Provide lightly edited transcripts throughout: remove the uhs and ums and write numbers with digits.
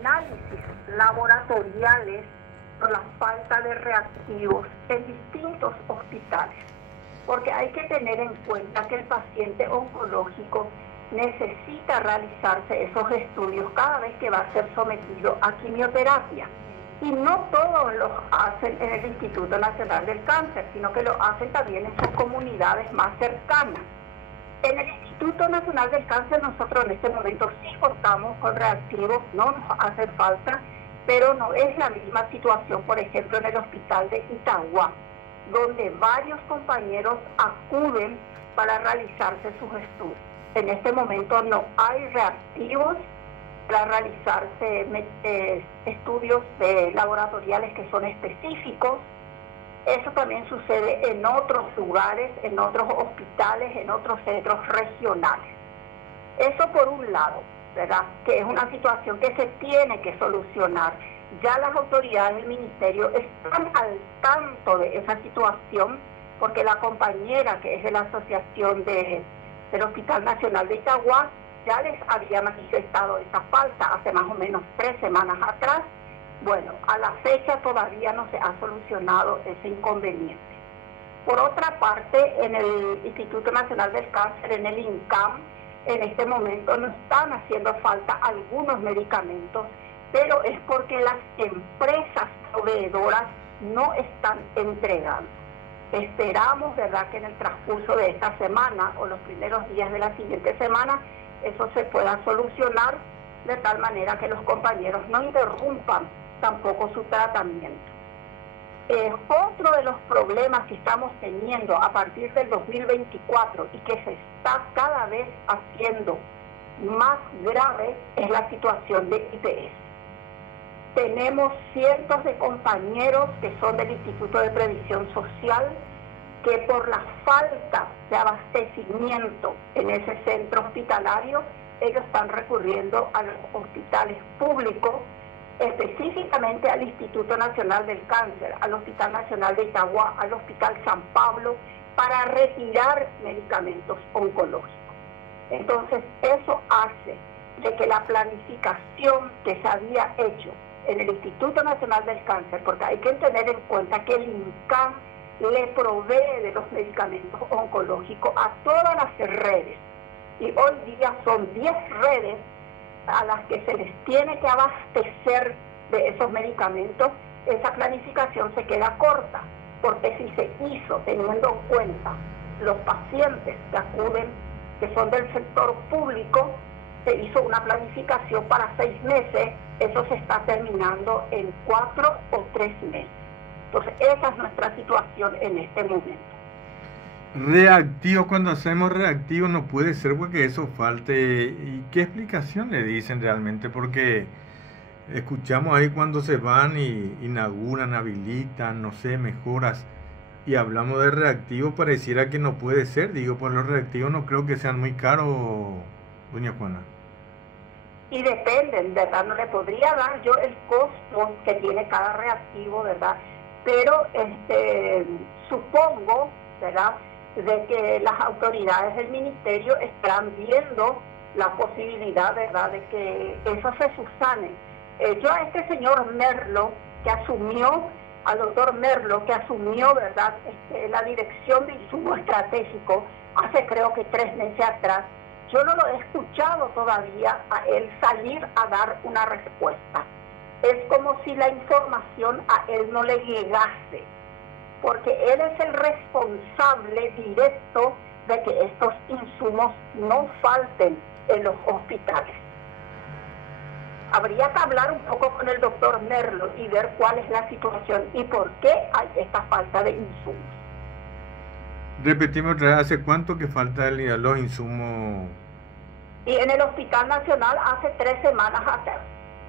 análisis laboratoriales por la falta de reactivos en distintos hospitales, porque hay que tener en cuenta que el paciente oncológico necesita realizarse esos estudios cada vez que va a ser sometido a quimioterapia. Y no todos los hacen en el Instituto Nacional del Cáncer, sino que lo hacen también en sus comunidades más cercanas. En el Instituto Nacional del Cáncer nosotros en este momento sí contamos con reactivos, no nos hace falta, pero no es la misma situación, por ejemplo, en el hospital de Itagua, donde varios compañeros acuden para realizarse sus estudios. En este momento no hay reactivos para realizarse estudios laboratoriales que son específicos. Eso también sucede en otros lugares, en otros hospitales, en otros centros regionales. Eso por un lado, ¿verdad? Que es una situación que se tiene que solucionar. Ya las autoridades del ministerio están al tanto de esa situación, porque la compañera que es de la Asociación del Hospital Nacional de Itagua ya les había manifestado esa falta hace más o menos 3 semanas atrás. Bueno, a la fecha todavía no se ha solucionado ese inconveniente. Por otra parte, en el Instituto Nacional del Cáncer, en el INCAM, en este momento no están haciendo falta algunos medicamentos, pero es porque las empresas proveedoras no están entregando. Esperamos, ¿verdad?, que en el transcurso de esta semana o los primeros días de la siguiente semana eso se pueda solucionar de tal manera que los compañeros no interrumpan tampoco su tratamiento. Otro de los problemas que estamos teniendo a partir del 2024 y que se está cada vez haciendo más grave es la situación de IPS. Tenemos cientos de compañeros que son del Instituto de Previsión Social que por la falta de abastecimiento en ese centro hospitalario, ellos están recurriendo a los hospitales públicos, específicamente al Instituto Nacional del Cáncer, al Hospital Nacional de Itagua, al Hospital San Pablo, para retirar medicamentos oncológicos. Entonces, eso hace de que la planificación que se había hecho en el Instituto Nacional del Cáncer, porque hay que tener en cuenta que el INCAM le provee de los medicamentos oncológicos a todas las redes. Y hoy día son 10 redes a las que se les tiene que abastecer de esos medicamentos. Esa planificación se queda corta, porque si se hizo teniendo en cuenta los pacientes que acuden, que son del sector público, se hizo una planificación para 6 meses, eso se está terminando en 4 o 3 meses. Entonces, esa es nuestra situación en este momento. Reactivo, cuando hacemos reactivo no puede ser porque eso falte. ¿Y qué explicación le dicen realmente? Porque escuchamos ahí cuando se van y inauguran, habilitan, no sé, mejoras, y hablamos de reactivo, pareciera que no puede ser. Digo, por los reactivos no creo que sean muy caros, doña Juana. Y dependen, ¿verdad? No le podría dar yo el costo que tiene cada reactivo, ¿verdad? Pero supongo, ¿verdad?, de que las autoridades del ministerio estarán viendo la posibilidad, ¿verdad?, de que eso se subsane. Yo a este señor Merlo, que asumió, al doctor Merlo, que asumió, ¿verdad?, la dirección de insumo estratégico hace creo que 3 meses atrás, yo no lo he escuchado todavía a él salir a dar una respuesta. Es como si la información a él no le llegase, porque él es el responsable directo de que estos insumos no falten en los hospitales. Habría que hablar un poco con el doctor Merlo y ver cuál es la situación y por qué hay esta falta de insumos. Repetimos otra vez, ¿hace cuánto que falta los insumos? Y en el Hospital Nacional hace 3 semanas atrás.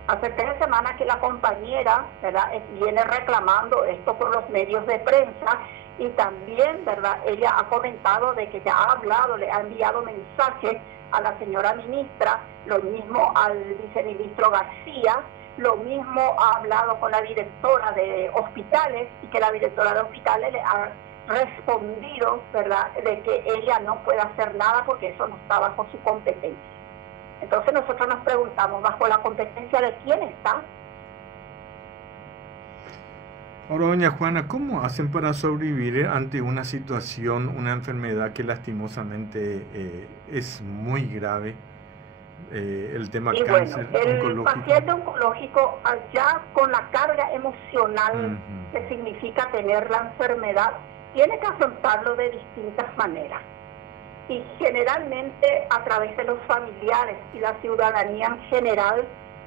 Hace 3 semanas que la compañera, ¿verdad?, viene reclamando esto por los medios de prensa y también, ¿verdad?, ella ha comentado de que ya ha hablado, le ha enviado mensajes a la señora ministra, lo mismo al viceministro García, lo mismo ha hablado con la directora de hospitales y que la directora de hospitales le ha respondido, ¿verdad?, de que ella no puede hacer nada porque eso no está bajo su competencia. Entonces nosotros nos preguntamos, ¿bajo la competencia de quién está? Ahora, doña Juana, ¿cómo hacen para sobrevivir ante una situación, una enfermedad que lastimosamente es muy grave? El tema Y cáncer bueno, el oncológico. paciente oncológico allá con la carga emocional que significa tener la enfermedad, tiene que afrontarlo de distintas maneras. Y generalmente a través de los familiares y la ciudadanía en general,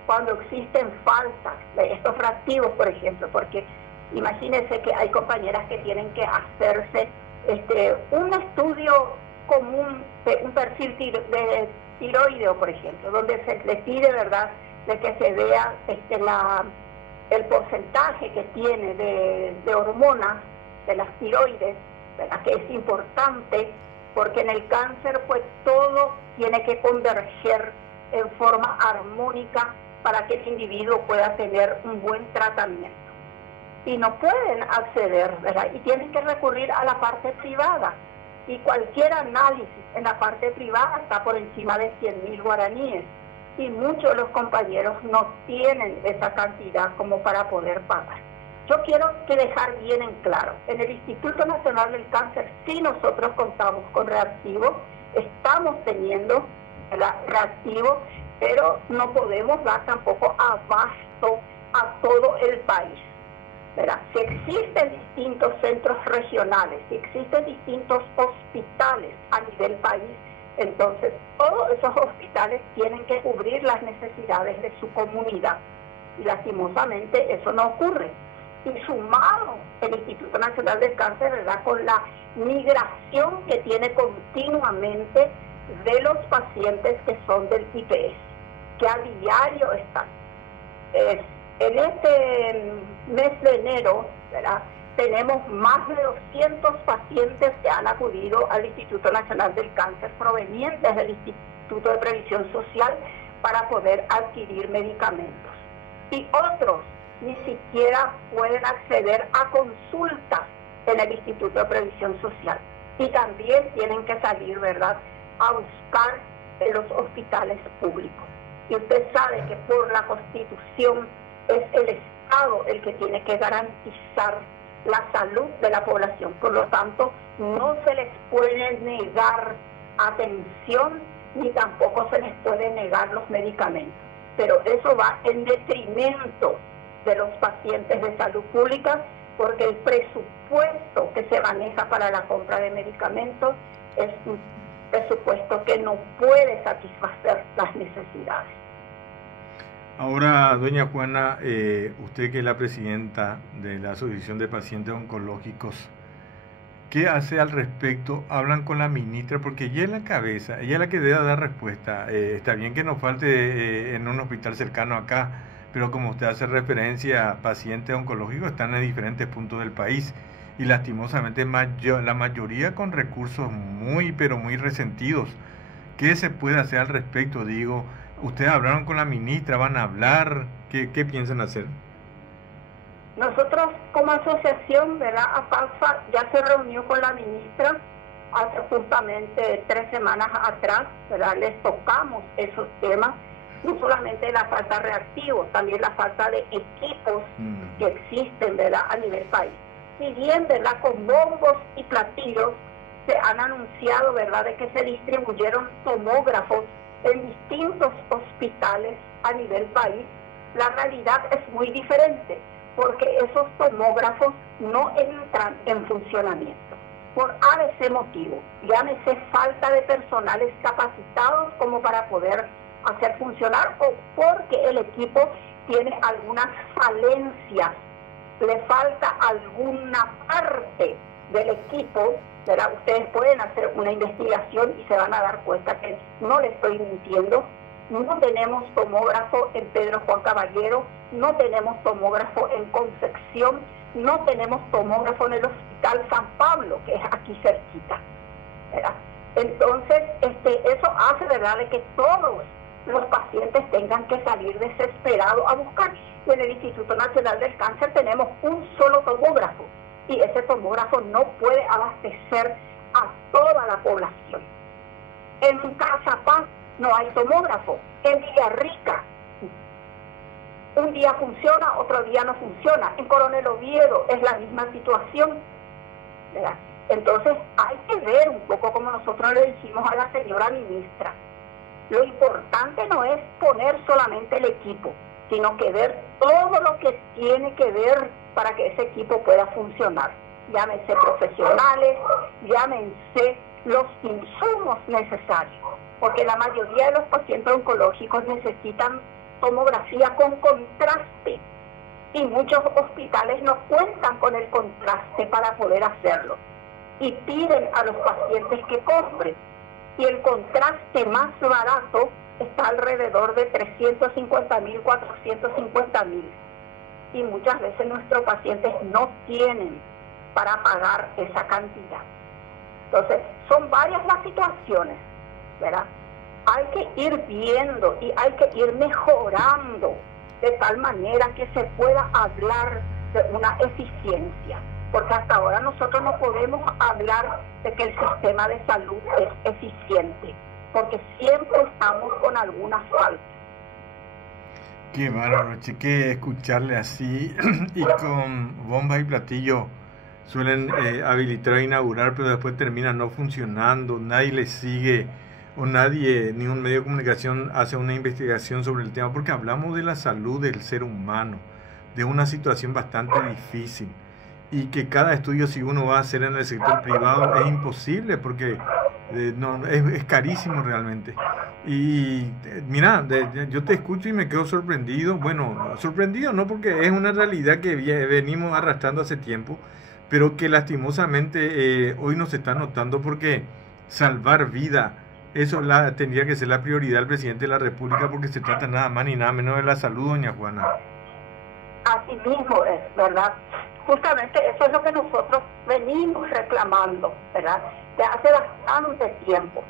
cuando existen faltas de estos reactivos, por ejemplo, porque imagínense que hay compañeras que tienen que hacerse un estudio común de un perfil de tiroideo, por ejemplo, donde se le pide, ¿verdad?, de que se vea el porcentaje que tiene de hormonas de las tiroides, ¿verdad?, que es importante, porque en el cáncer pues todo tiene que converger en forma armónica para que el individuo pueda tener un buen tratamiento. Y no pueden acceder, ¿verdad?, y tienen que recurrir a la parte privada. Y cualquier análisis en la parte privada está por encima de 100.000 guaraníes. Y muchos de los compañeros no tienen esa cantidad como para poder pagar. Yo quiero dejar bien en claro, en el Instituto Nacional del Cáncer sí nosotros contamos con reactivos, estamos teniendo reactivos, pero no podemos dar tampoco abasto a todo el país, ¿verdad? Si existen distintos centros regionales, si existen distintos hospitales a nivel país, entonces todos esos hospitales tienen que cubrir las necesidades de su comunidad. Y lastimosamente eso no ocurre. Y sumado el Instituto Nacional del Cáncer, ¿verdad?, con la migración que tiene continuamente de los pacientes que son del IPS, que a diario están. En este mes de enero, ¿verdad?, tenemos más de 200 pacientes que han acudido al Instituto Nacional del Cáncer provenientes del Instituto de Previsión Social para poder adquirir medicamentos. Y otros ni siquiera pueden acceder a consultas en el Instituto de Previsión Social. Y también tienen que salir, ¿verdad?, a buscar en los hospitales públicos. Y usted sabe que por la Constitución es el Estado el que tiene que garantizar la salud de la población. Por lo tanto, no se les puede negar atención ni tampoco se les puede negar los medicamentos. Pero eso va en detrimento de los pacientes de salud pública, porque el presupuesto que se maneja para la compra de medicamentos es un presupuesto que no puede satisfacer las necesidades. Ahora, doña Juana, usted que es la presidenta de la Asociación de Pacientes Oncológicos, ¿qué hace al respecto? ¿Hablan con la ministra? Porque ella es la cabeza, ella es la que debe dar respuesta. Está bien que nos falte en un hospital cercano acá, pero como usted hace referencia, pacientes oncológicos están en diferentes puntos del país y lastimosamente la mayoría con recursos muy, pero muy resentidos. ¿Qué se puede hacer al respecto? Digo, ¿ustedes hablaron con la ministra? ¿Van a hablar? ¿Qué piensan hacer? Nosotros como asociación, ¿verdad?, APASFA ya se reunió con la ministra hace justamente 3 semanas atrás, ¿verdad? Les tocamos esos temas, no solamente la falta de reactivos, también la falta de equipos que existen, ¿verdad?, a nivel país. Si bien, ¿verdad?, con bombos y platillos se han anunciado, ¿verdad?, de que se distribuyeron tomógrafos en distintos hospitales a nivel país, la realidad es muy diferente, porque esos tomógrafos no entran en funcionamiento por ABC motivo, llámese falta de personales capacitados como para poder hacer funcionar o porque el equipo tiene algunas falencias, le falta alguna parte del equipo, ¿verdad? Ustedes pueden hacer una investigación y se van a dar cuenta que no le estoy mintiendo. No tenemos tomógrafo en Pedro Juan Caballero, no tenemos tomógrafo en Concepción, no tenemos tomógrafo en el Hospital San Pablo, que es aquí cerquita, ¿verdad? Entonces, eso hace, ¿verdad?, de que todos los pacientes tengan que salir desesperados a buscar. Y en el Instituto Nacional del Cáncer tenemos un solo tomógrafo y ese tomógrafo no puede abastecer a toda la población. En Casa Paz no hay tomógrafo. En Villarrica, un día funciona, otro día no funciona. En Coronel Oviedo es la misma situación, ¿verdad? Entonces hay que ver un poco, como nosotros le dijimos a la señora ministra, lo importante no es poner solamente el equipo, sino que ver todo lo que tiene que ver para que ese equipo pueda funcionar. Llámense profesionales, llámense los insumos necesarios, porque la mayoría de los pacientes oncológicos necesitan tomografía con contraste y muchos hospitales no cuentan con el contraste para poder hacerlo y piden a los pacientes que compren, y el contraste más barato está alrededor de 350.000, 450.000, y muchas veces nuestros pacientes no tienen para pagar esa cantidad. Entonces, son varias las situaciones, ¿verdad? Hay que ir viendo y hay que ir mejorando de tal manera que se pueda hablar de una eficiencia, porque hasta ahora nosotros no podemos hablar de que el sistema de salud es eficiente, porque siempre estamos con algunas faltas. Qué bárbaro, que escucharle así y con bomba y platillo suelen habilitar o inaugurar, pero después termina no funcionando, nadie le sigue o nadie, ni un medio de comunicación hace una investigación sobre el tema, porque hablamos de la salud del ser humano, de una situación bastante difícil, y que cada estudio, si uno va a hacer en el sector privado, es imposible, porque es carísimo realmente. Y mira, yo te escucho y me quedo sorprendido. Bueno, sorprendido no, porque es una realidad que venimos arrastrando hace tiempo, pero que lastimosamente hoy no se está notando, porque salvar vida, eso tendría que ser la prioridad del presidente de la República, porque se trata nada más ni nada menos de la salud, doña Juana. Así mismo es, ¿verdad? Justamente eso es lo que nosotros venimos reclamando, ¿verdad? De hace bastante tiempo.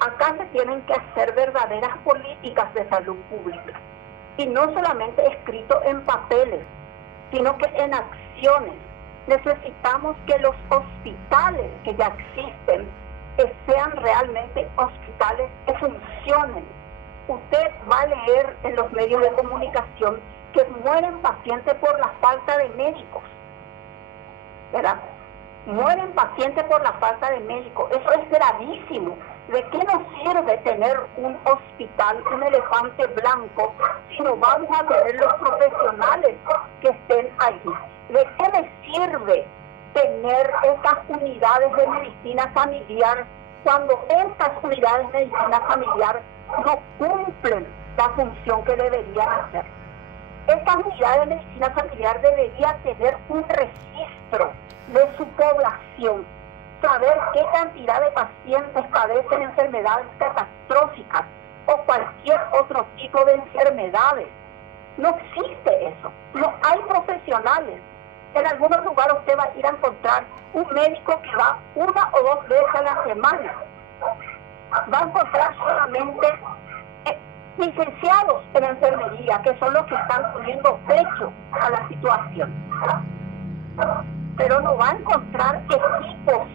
Acá se tienen que hacer verdaderas políticas de salud pública, y no solamente escrito en papeles, sino que en acciones. Necesitamos que los hospitales que ya existen sean realmente hospitales que funcionen. Usted va a leer en los medios de comunicación que mueren pacientes por la falta de médicos, ¿verdad? Mueren pacientes por la falta de médicos. Eso es gravísimo. ¿De qué nos sirve tener un hospital, un elefante blanco, si no vamos a tener los profesionales que estén allí? ¿De qué me sirve tener estas unidades de medicina familiar cuando estas unidades de medicina familiar no cumplen la función que deberían hacer? Estas unidades de medicina familiar deberían tener un registro de su población, saber qué cantidad de pacientes padecen enfermedades catastróficas o cualquier otro tipo de enfermedades. No existe eso, no hay profesionales. En algunos lugares usted va a ir a encontrar un médico que va 1 o 2 veces a la semana. Va a encontrar solamente licenciados en enfermería, que son los que están poniendo pecho a la situación. Pero no va a encontrar equipos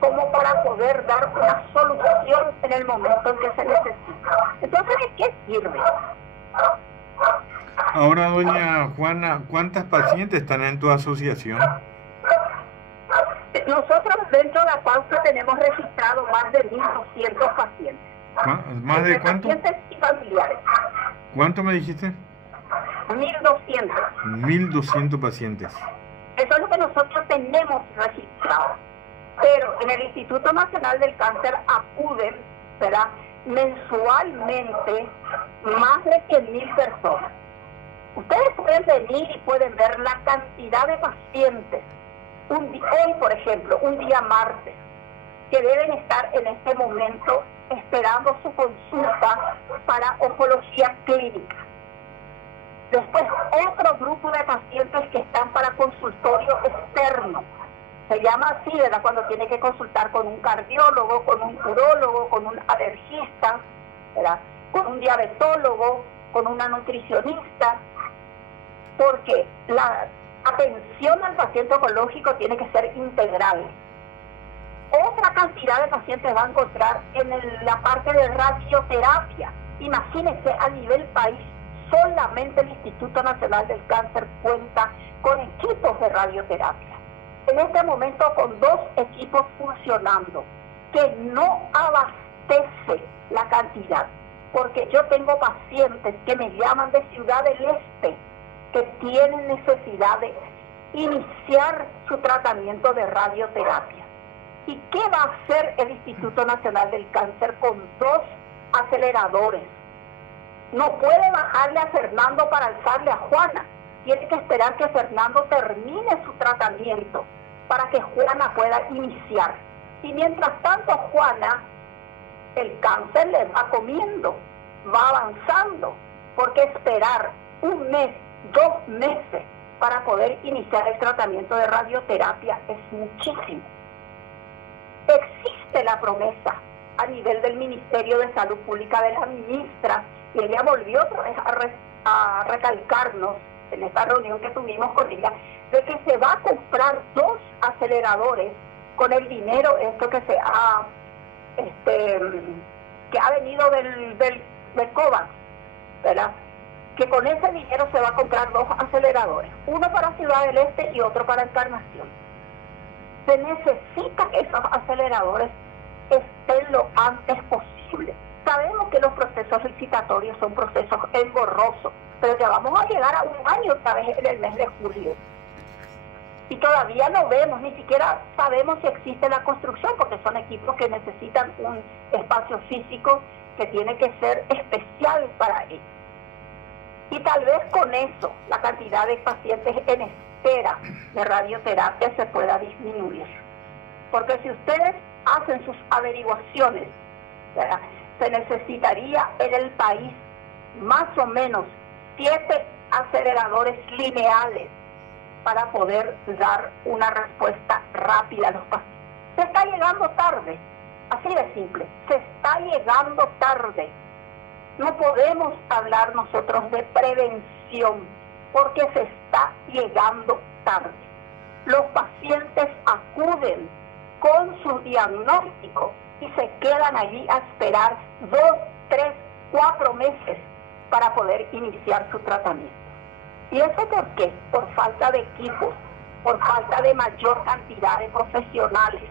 como para poder dar una solución en el momento en que se necesita. Entonces, ¿de qué sirve? Ahora, doña Juana, ¿cuántas pacientes están en tu asociación? Nosotros dentro de la pausa tenemos registrado más de 1.200 pacientes. ¿Más de cuánto? Pacientes y familiares. ¿Cuánto me dijiste? 1.200. 1.200 pacientes. Eso es lo que nosotros tenemos registrado. Pero en el Instituto Nacional del Cáncer acuden, ¿verdad?, mensualmente más de 100.000 personas. Ustedes pueden venir y pueden ver la cantidad de pacientes. Hoy, por ejemplo, un día martes, que deben estar en este momento esperando su consulta para oncología clínica. Después, otro grupo de pacientes que están para consultorio externo. Se llama así, ¿verdad?, cuando tiene que consultar con un cardiólogo, con un urólogo, con un alergista, ¿verdad?, con un diabetólogo, con una nutricionista, porque la atención al paciente oncológico tiene que ser integral. Otra cantidad de pacientes va a encontrar en la parte de radioterapia. Imagínense, a nivel país, solamente el Instituto Nacional del Cáncer cuenta con equipos de radioterapia. En este momento con 2 equipos funcionando, que no abastece la cantidad, porque yo tengo pacientes que me llaman de Ciudad del Este, que tienen necesidad de iniciar su tratamiento de radioterapia. ¿Y qué va a hacer el Instituto Nacional del Cáncer con 2 aceleradores? No puede bajarle a Fernando para alzarle a Juana. Tiene que esperar que Fernando termine su tratamiento para que Juana pueda iniciar. Y mientras tanto Juana, el cáncer le va comiendo, va avanzando, porque esperar 1 mes, 2 meses para poder iniciar el tratamiento de radioterapia es muchísimo. Existe la promesa a nivel del Ministerio de Salud Pública de la ministra, y ella volvió otra vez a recalcarnos en esta reunión que tuvimos con ella, de que se va a comprar 2 aceleradores con el dinero que ha venido del COVAX, ¿verdad? Que con ese dinero se va a comprar 2 aceleradores, uno para Ciudad del Este y otro para Encarnación. Se necesita que esos aceleradores estén lo antes posible. Sabemos que los procesos licitatorios son procesos engorrosos, pero ya vamos a llegar a 1 año otra vez en el mes de julio. Y todavía no vemos, ni siquiera sabemos si existe la construcción, porque son equipos que necesitan un espacio físico que tiene que ser especial para ellos. Y tal vez con eso la cantidad de pacientes en espera de radioterapia se pueda disminuir. Porque si ustedes hacen sus averiguaciones, ¿verdad?, se necesitaría en el país más o menos 7 aceleradores lineales para poder dar una respuesta rápida a los pacientes. Se está llegando tarde, así de simple, se está llegando tarde. No podemos hablar nosotros de prevención porque se está llegando tarde. Los pacientes acuden con su diagnóstico y se quedan allí a esperar 2, 3, 4 meses para poder iniciar su tratamiento. ¿Y eso por qué? Por falta de equipos, por falta de mayor cantidad de profesionales.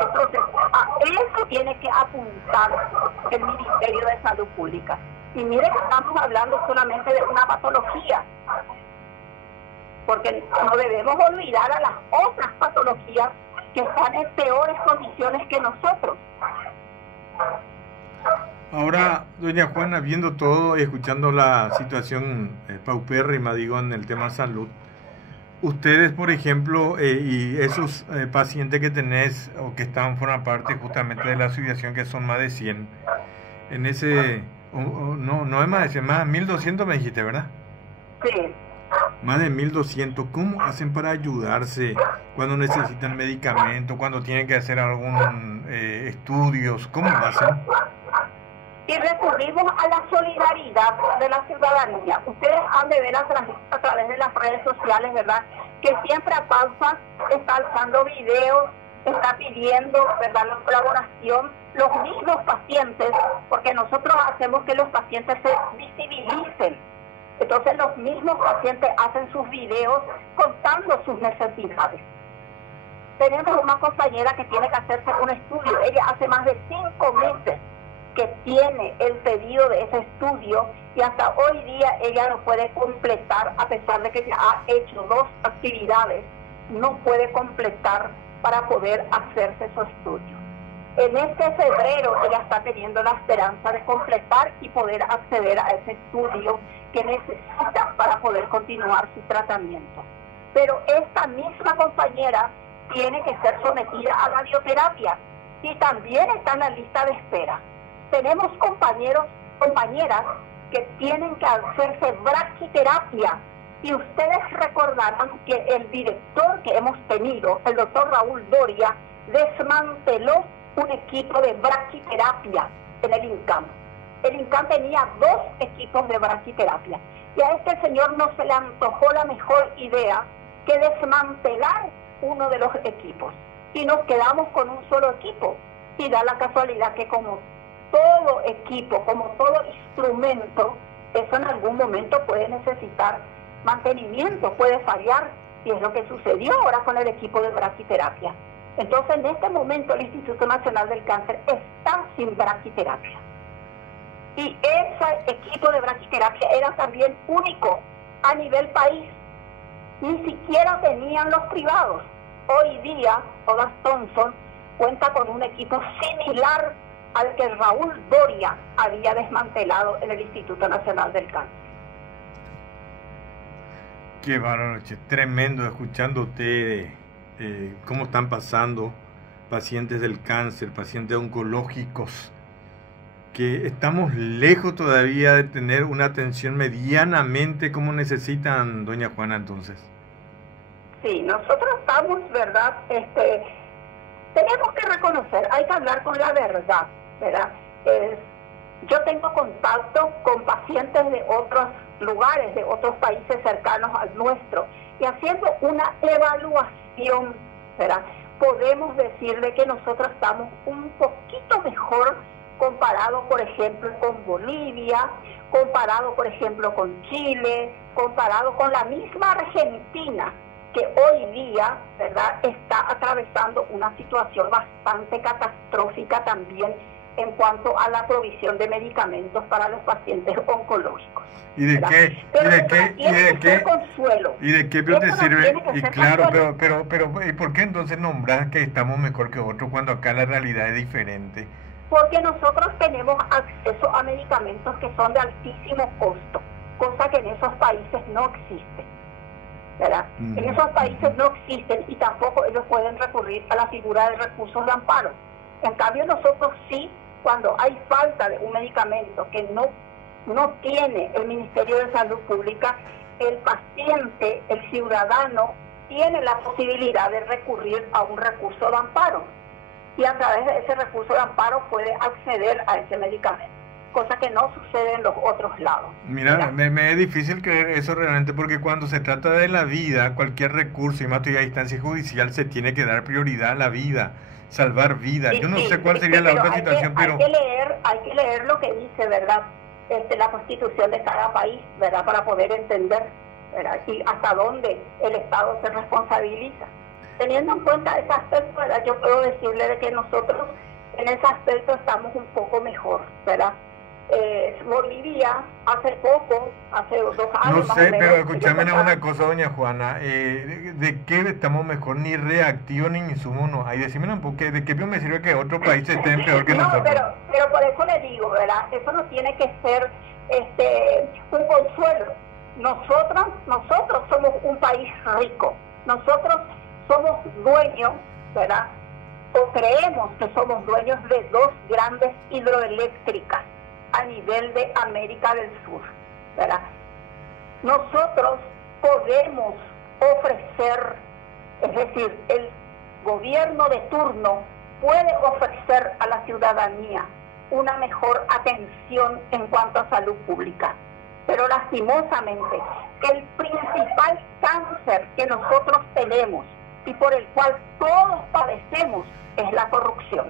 Entonces, a eso tiene que apuntar el Ministerio de Salud Pública. Y mire que estamos hablando solamente de una patología, porque no debemos olvidar a las otras patologías que están en peores condiciones que nosotros. Ahora, doña Juana, viendo todo y escuchando la situación paupérrima, digo, en el tema salud, ustedes, por ejemplo, y esos pacientes que tenés o que forman parte justamente de la asociación, que son más de 100, en ese, no es más de 100, más de 1200 me dijiste, ¿verdad? Sí. Más de 1200, ¿cómo hacen para ayudarse cuando necesitan medicamentos, cuando tienen que hacer algún estudios? ¿Cómo hacen? Y recurrimos a la solidaridad de la ciudadanía. Ustedes han de ver a través de las redes sociales, ¿verdad?, que siempre a pausa está alzando videos, está pidiendo, ¿verdad?, la colaboración, los mismos pacientes, porque nosotros hacemos que los pacientes se visibilicen. Entonces los mismos pacientes hacen sus videos contando sus necesidades. Tenemos una compañera que tiene que hacerse un estudio. Ella hace más de 5 meses que tiene el pedido de ese estudio y hasta hoy día ella no puede completar, a pesar de que ya ha hecho 2 actividades, no puede completar para poder hacerse su estudio. En este febrero ella está teniendo la esperanza de completar y poder acceder a ese estudio que necesita para poder continuar su tratamiento. Pero esta misma compañera tiene que ser sometida a radioterapia y también está en la lista de espera. Tenemos compañeras que tienen que hacerse braquiterapia y ustedes recordarán que el director que hemos tenido, el doctor Raúl Doria, desmanteló un equipo de braquiterapia en el INCAM. El INCAM tenía 2 equipos de braquiterapia y a este señor no se le antojó la mejor idea que desmantelar uno de los equipos. y nos quedamos con un solo equipo. Y da la casualidad que como todo equipo, como todo instrumento, eso en algún momento puede necesitar mantenimiento, puede fallar, y es lo que sucedió ahora con el equipo de braquiterapia. Entonces, en este momento el Instituto Nacional del Cáncer está sin braquiterapia. Y ese equipo de braquiterapia era también único a nivel país. Ni siquiera tenían los privados. Hoy día, Odas Thompson cuenta con un equipo similar al que Raúl Doria había desmantelado en el Instituto Nacional del Cáncer. Qué bárbaro, tremendo escuchando usted cómo están pasando pacientes del cáncer, pacientes oncológicos, que estamos lejos todavía de tener una atención medianamente como necesitan, doña Juana, entonces. Sí, nosotros estamos, ¿verdad? Tenemos que reconocer, hay que hablar con la verdad, ¿verdad? Yo tengo contacto con pacientes de otros lugares, de otros países cercanos al nuestro, y haciendo una evaluación, ¿verdad? Podemos decirle que nosotros estamos un poquito mejor comparado, por ejemplo, con Bolivia, comparado, por ejemplo, con Chile, comparado con la misma Argentina, que hoy día, ¿verdad?, está atravesando una situación bastante catastrófica también en cuanto a la provisión de medicamentos para los pacientes oncológicos. ¿Y de qué? Consuelo. ¿Y de qué te sirve? Y claro, pero ¿y por qué entonces nombrar que estamos mejor que otros cuando acá la realidad es diferente? Porque nosotros tenemos acceso a medicamentos que son de altísimo costo, cosa que en esos países no existe, ¿verdad? En esos países no existen y tampoco ellos pueden recurrir a la figura de recursos de amparo. En cambio nosotros sí, cuando hay falta de un medicamento que no tiene el Ministerio de Salud Pública, el paciente, el ciudadano, tiene la posibilidad de recurrir a un recurso de amparo. Y a través de ese recurso de amparo puede acceder a ese medicamento, cosa que no sucede en los otros lados. Mira, me es difícil creer eso realmente, porque cuando se trata de la vida, cualquier recurso, y más todavía a instancia judicial, se tiene que dar prioridad a la vida, salvar vidas. Yo no sé cuál sería la otra situación, pero... Hay que leer lo que dice, ¿verdad?, la Constitución de cada país, ¿verdad?, para poder entender, ¿verdad?, y hasta dónde el Estado se responsabiliza. Teniendo en cuenta ese aspecto, ¿verdad?, yo puedo decirle de que nosotros en ese aspecto estamos un poco mejor, ¿verdad? Bolivia hace 2 años... No sé, pero escúchame una cosa, doña Juana, ¿de qué estamos mejor? Ni reactivo ni insumo no hay. Decime un poco, ¿de qué me sirve que otros países estén peor que nosotros? Pero por eso le digo, ¿verdad? Eso no tiene que ser un consuelo. Nosotros somos un país rico. Nosotros somos dueños, ¿verdad?, o creemos que somos dueños de 2 grandes hidroeléctricas a nivel de América del Sur, ¿verdad? Nosotros podemos ofrecer, es decir, el gobierno de turno puede ofrecer a la ciudadanía una mejor atención en cuanto a salud pública, pero lastimosamente el principal cáncer que nosotros tenemos y por el cual todos padecemos es la corrupción.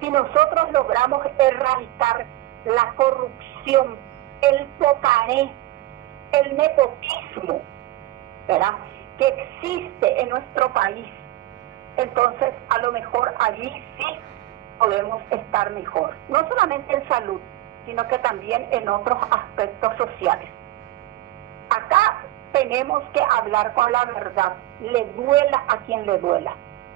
Si nosotros logramos erradicar la corrupción, el pocaré, el nepotismo, ¿verdad?, que existe en nuestro país, entonces a lo mejor allí sí podemos estar mejor, no solamente en salud, sino que también en otros aspectos sociales. Acá tenemos que hablar con la verdad, le duela a quien le duela.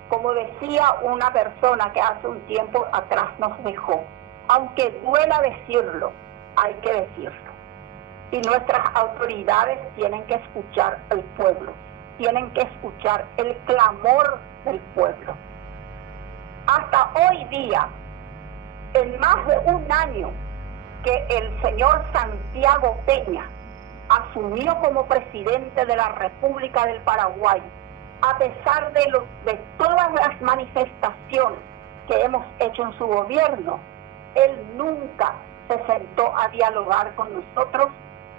Como decía una persona que hace un tiempo atrás nos dejó, aunque duela decirlo, hay que decirlo. Y nuestras autoridades tienen que escuchar al pueblo, tienen que escuchar el clamor del pueblo. Hasta hoy día, en más de un año que el señor Santiago Peña asumió como presidente de la República del Paraguay, a pesar de todas las manifestaciones que hemos hecho en su gobierno, él nunca se sentó a dialogar con nosotros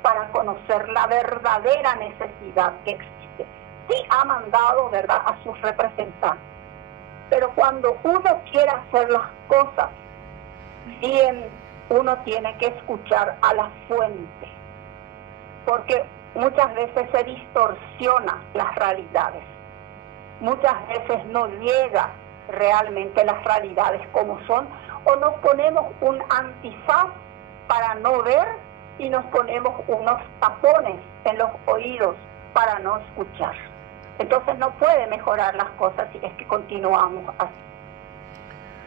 para conocer la verdadera necesidad que existe. Sí ha mandado, ¿verdad?, a sus representantes, Pero cuando uno quiere hacer las cosas bien, uno tiene que escuchar a la fuente, porque muchas veces se distorsiona las realidades. Muchas veces no llega realmente las realidades como son, o nos ponemos un antifaz para no ver y nos ponemos unos tapones en los oídos para no escuchar. Entonces no puede mejorar las cosas si es que continuamos así.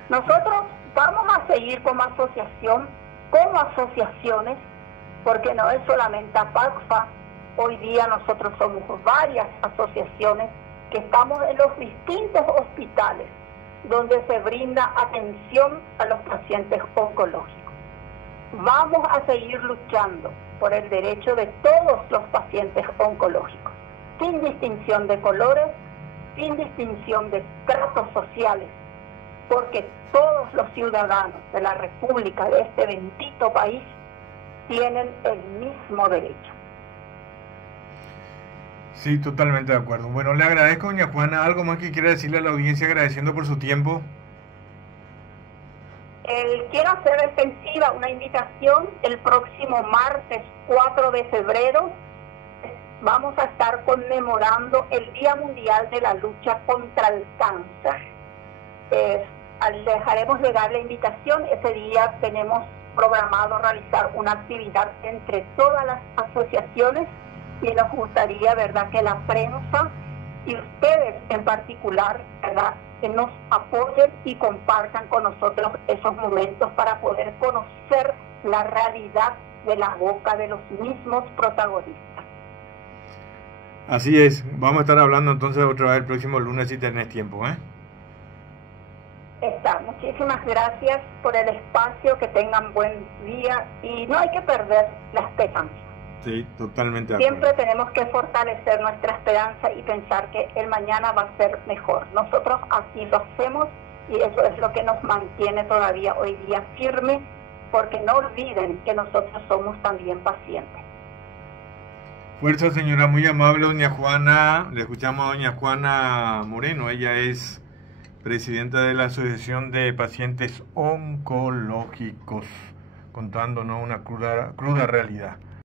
Nosotros vamos a seguir como asociación, como asociaciones, porque no es solamente APACFA. Hoy día nosotros somos varias asociaciones que estamos en los distintos hospitales donde se brinda atención a los pacientes oncológicos. Vamos a seguir luchando por el derecho de todos los pacientes oncológicos, sin distinción de colores, sin distinción de tratos sociales, porque todos los ciudadanos de la República, de este bendito país, tienen el mismo derecho. Sí, totalmente de acuerdo. Bueno, le agradezco, doña Juana. ¿Algo más que quiera decirle a la audiencia agradeciendo por su tiempo? Quiero hacer extensiva una invitación. El próximo martes 4 de febrero vamos a estar conmemorando el Día Mundial de la Lucha contra el Cáncer. Dejaremos llegar la invitación. Ese día tenemos programado realizar una actividad entre todas las asociaciones y nos gustaría, ¿verdad?, que la prensa y ustedes en particular, ¿verdad?, que nos apoyen y compartan con nosotros esos momentos para poder conocer la realidad de la boca de los mismos protagonistas. Así es. Vamos a estar hablando entonces otra vez el próximo lunes si tenés tiempo, ¿eh? Muchísimas gracias por el espacio, que tengan buen día y no hay que perder la esperanza. Sí, totalmente. Siempre tenemos que fortalecer nuestra esperanza y pensar que el mañana va a ser mejor. Nosotros así lo hacemos y eso es lo que nos mantiene todavía hoy día firme, porque no olviden que nosotros somos también pacientes. Fuerza, señora, muy amable, doña Juana. Le escuchamos a doña Juana Moreno. Ella es presidenta de la Asociación de Pacientes Oncológicos, contándonos una cruda realidad.